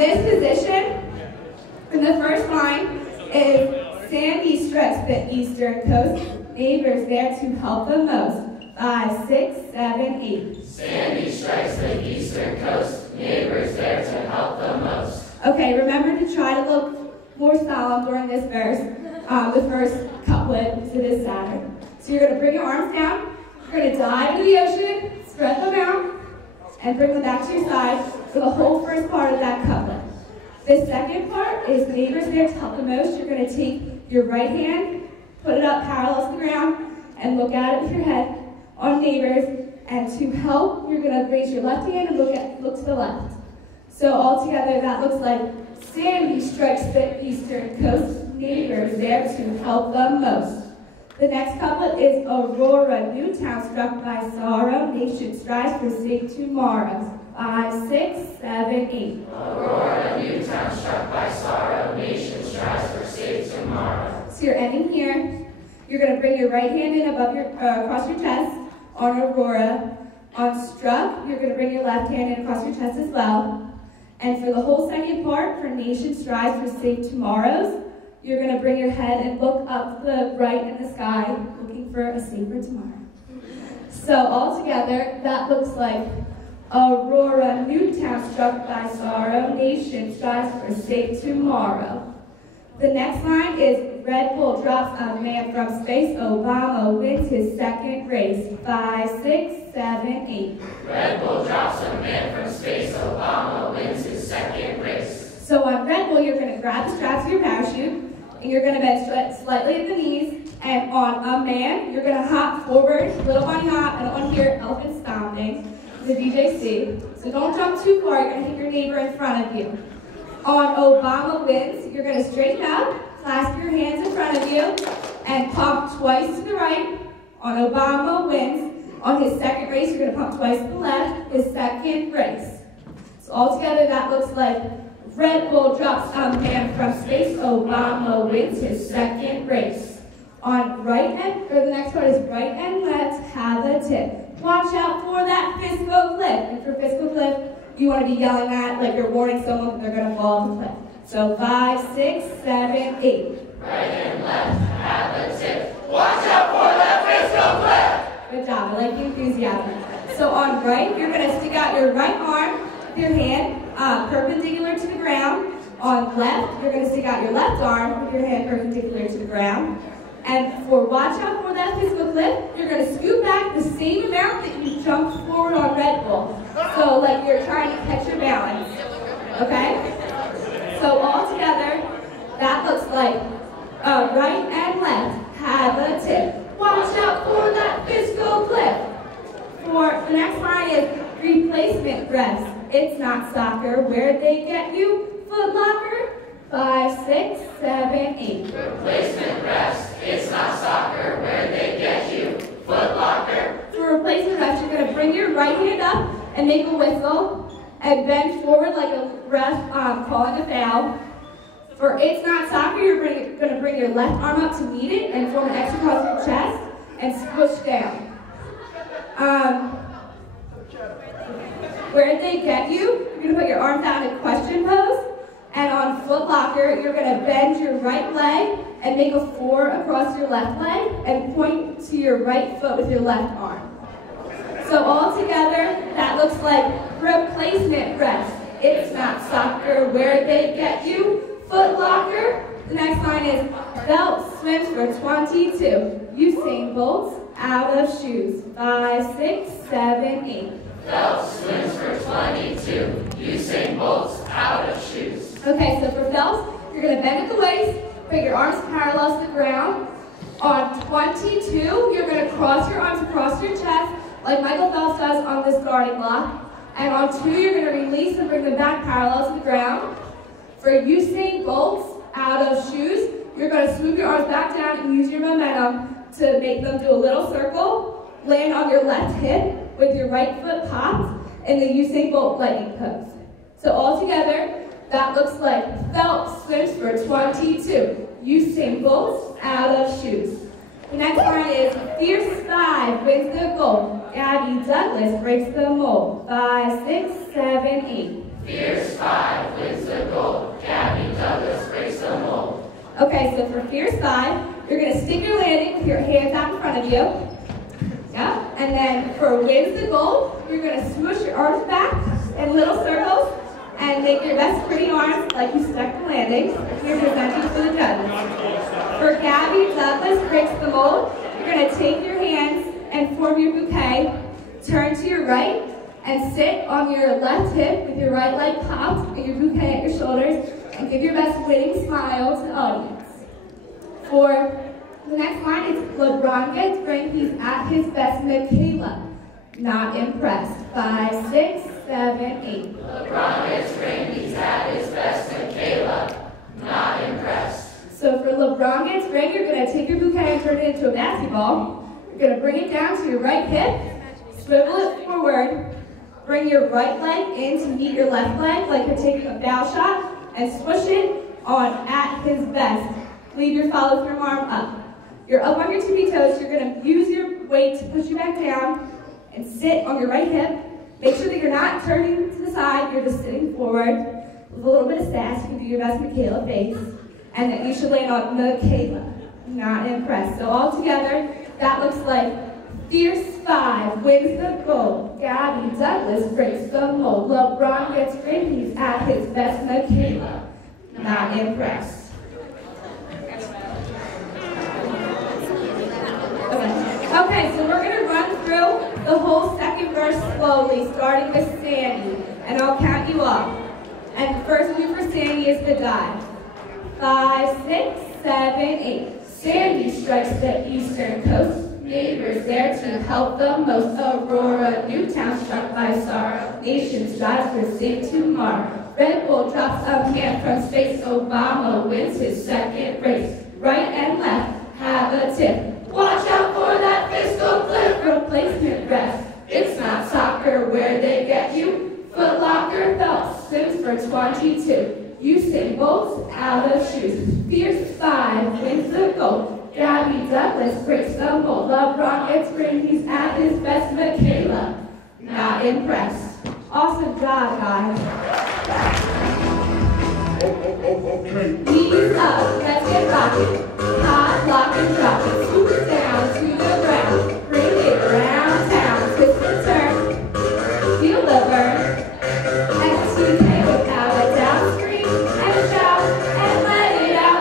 this position, in the first line, is Sandy strikes the eastern coast. Neighbors there to help the most. 5, 6, 7, 8. Sandy strikes the eastern coast. Neighbors there to help the most. Okay, remember to try to look more solemn during this verse, the first couplet, because it is Saturn. So you're going to bring your arms down, you're going to dive into the ocean, spread them out, and bring them back to your side for the whole first part of that couplet. The second part is neighbors there to help the most. You're going to take your right hand, put it up parallel to the ground, and look at it with your head on neighbors. And to help, you're going to raise your left hand and look to the left. So all together, that looks like Sandy strikes the eastern coast. Neighbors there to help the most. The next couplet is Aurora, Newtown struck by sorrow. Nation strives for safe tomorrows. 5, 6, 7, 8. Aurora, Newtown struck by sorrow. Nation strives for safe tomorrow. So you're ending here. You're going to bring your right hand in above your across your chest on Aurora. On struck, you're going to bring your left hand in across your chest as well. And for the whole second part, for nation strives for safe tomorrows, you're going to bring your head and look up the right in the sky, looking for a safer tomorrow. So all together, that looks like Aurora, Newtown struck by sorrow, nation strives for safe tomorrow. The next line is Red Bull drops a man from space, Obama wins his second race. 5, 6, 7, 8. Red Bull drops a man from space, Obama wins his second race. So on Red Bull, you're going to grab the straps of your parachute, and you're going to bend slightly at the knees, and on a man, you're going to hop forward, little bunny hop, and on here, elephant stomping, the DJC. So don't jump too far, you're going to hit your neighbor in front of you. On Obama wins, you're going to straighten up, clasp your hands in front of you, and pump twice to the right. On Obama wins, on his second race, you're going to pump twice to the left, his second race. So altogether, that looks like Red Bull drops a man from space, Obama wins his second race. On right and, or the next part is right and left, have a tip. Watch out for that fiscal cliff. And for fiscal cliff, you want to be yelling at, like you're warning someone that they're going to fall off the cliff. So 5, 6, 7, 8. Right and left, have a tip. Watch out for that fiscal cliff. Good job, I like the enthusiasm. So on right, you're going to stick out your right arm with your hand perpendicular to the ground. On left, you're going to stick out your left arm with your hand perpendicular to the ground. And for watch out for that fiscal cliff, you're going to scoot back the same amount that you jumped forward on Red Bull. So like you're trying to catch your balance. Okay? So all together, that looks like right and left, have a tip. Watch out for that fiscal cliff. For the next line is replacement refs. It's not soccer. Where'd they get you? Foot Locker. 5, 6, 7, 8. Replacement refs. It's not soccer. Where'd they get you? Foot Locker. For replacement refs, you're going to bring your right hand up and make a whistle and bend forward like a ref calling a foul. For it's not soccer, you're going to bring your left arm up to meet it and form an X across your chest and squish down. Where'd they get you? You're going to put your arms out in a question pose. And on Foot Locker, you're going to bend your right leg and make a 4 across your left leg and point to your right foot with your left arm. So all together, that looks like replacement refs. It's not soccer. Where'd they get you? Foot Locker. The next line is Phelps swims for 22. Usain Bolt's out of shoes. 5, 6, 7, 8. Phelps swims for 22. Usain Bolt's out of shoes. Okay, so for Phelps, you're going to bend at the waist, put your arms parallel to the ground. On 22, you're going to cross your arms across your chest like Michael Phelps does on this starting block. And on 2, you're going to release and bring them back parallel to the ground. For Usain Bolt's out of shoes, you're going to swoop your arms back down and use your momentum to make them do a little circle, land on your left hip with your right foot popped in the Usain Bolt lightning pose. So all together, that looks like Phelps swims for 22. Usain Bolt out of shoes. The next line is Fierce 5 wins the gold. Gabby Douglas breaks the mold. 5, 6, 7, 8. Fierce 5 wins the gold. Gabby Douglas breaks the mold. Okay, so for Fierce 5, you're going to stick your landing with your hands out in front of you. Yeah, and then for Wins the Gold, you're going to swoosh your arms back in little circles and make your best pretty arms like you stuck the landing. You're presenting for the judges. For Gabby Douglas breaks the mold, you're going to take your hands and form your bouquet, turn to your right, and sit on your left hip with your right leg popped and your bouquet at your shoulders, and give your best winning smile to the audience. For the next line is LeBron gets ring, he's at his best, Michaela. Not impressed. 5, 6, 7, 8. LeBron gets ring, he's at his best, Michaela. Not impressed. So for LeBron gets ring, you're going to take your bouquet and turn it into a basketball. You're going to bring it down to your right hip, swivel it forward, bring your right leg in to meet your left leg like you're taking a foul shot, and swoosh it on at his best. Leave your follow-through arm up. You're up on your tippy toes. You're going to use your weight to push you back down and sit on your right hip. Make sure that you're not turning to the side. You're just sitting forward with a little bit of sass. You can do your best Michaela face. And that you should land on Michaela. Not impressed. So all together, that looks like Fierce 5 wins the gold. Gabby Douglas breaks the mold. LeBron gets ring. He's at his best. Michaela. Not impressed. Okay, so we're going to run through the whole second verse slowly, starting with Sandy, and I'll count you off. And the first move for Sandy is the dive. 5, 6, 7, 8. Sandy strikes the eastern coast. Neighbors there to help the most. Aurora, Newtown struck by sorrow. Nations strive for sing tomorrow. Red Bull drops a hand from space. Obama wins his second race. Right and left have a tip. Watch out for that fiscal cliff. Replacement rest. It's not soccer where they get you. Foot Locker Phelps swims for 22. Usain Bolt's out of shoes. Fierce 5 wins the gold. Gabby Douglas breaks the mold. LeBron gets ring. He's at his best. Michaela. Not impressed. Awesome job, guys. Okay. Knees up, let's get rocking. Hot, lock, and drop it. Scoop it down to the ground. Bring it around town. Twist and turn. Feel the burn. X2K without a doubt. Scream and shout and let it out.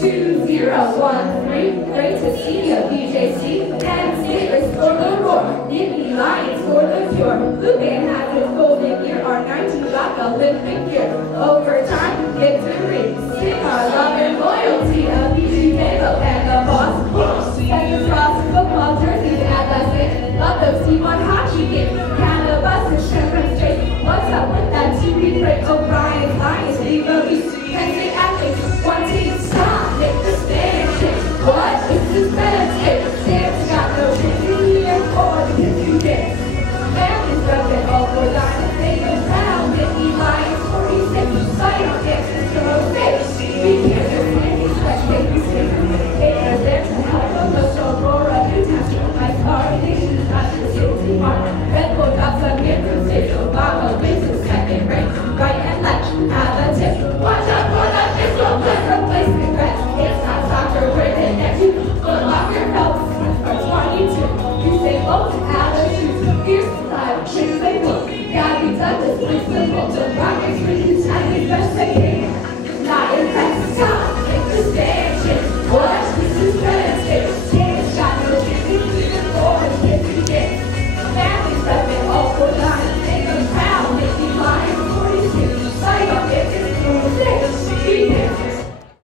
2, 0, 1, 3. Great to see you, BJC. And Steelers for the roar. Nittany Lions for the cure. Blue Band has its golden year. Our 19 got the Olympic year. Overtime, victory. Sing our love and loyalty of BGK and the boss. And the cross football jerseys at last game. Love those T1 hockey games. Cannabis and shrimp straight. What's up with that TV break? O'Brien's Lions, leave a beat. Pensive athletes, one team stop. Make the stand change. What is this meditate? Sam's got no chance here for the kids you dance. Families repping all for dynasty around. Nittany Lions 46. Fight on dances to rotate. We can't just win these fresh babies. They are there to help them. Those Aurora, Newtown, my star nations, not the city mark. Red Bull drops a mirror to stage. Obama wins his second race. Right and left, have a tip. Watch out for that pistol clip. Replacement rest. It's not soccer where they get you. Foot Locker Phelps for 22. Usain Bolt out of shoes. Fierce 5, 6, they look. Gabby Douglas wins the gold. The Rockets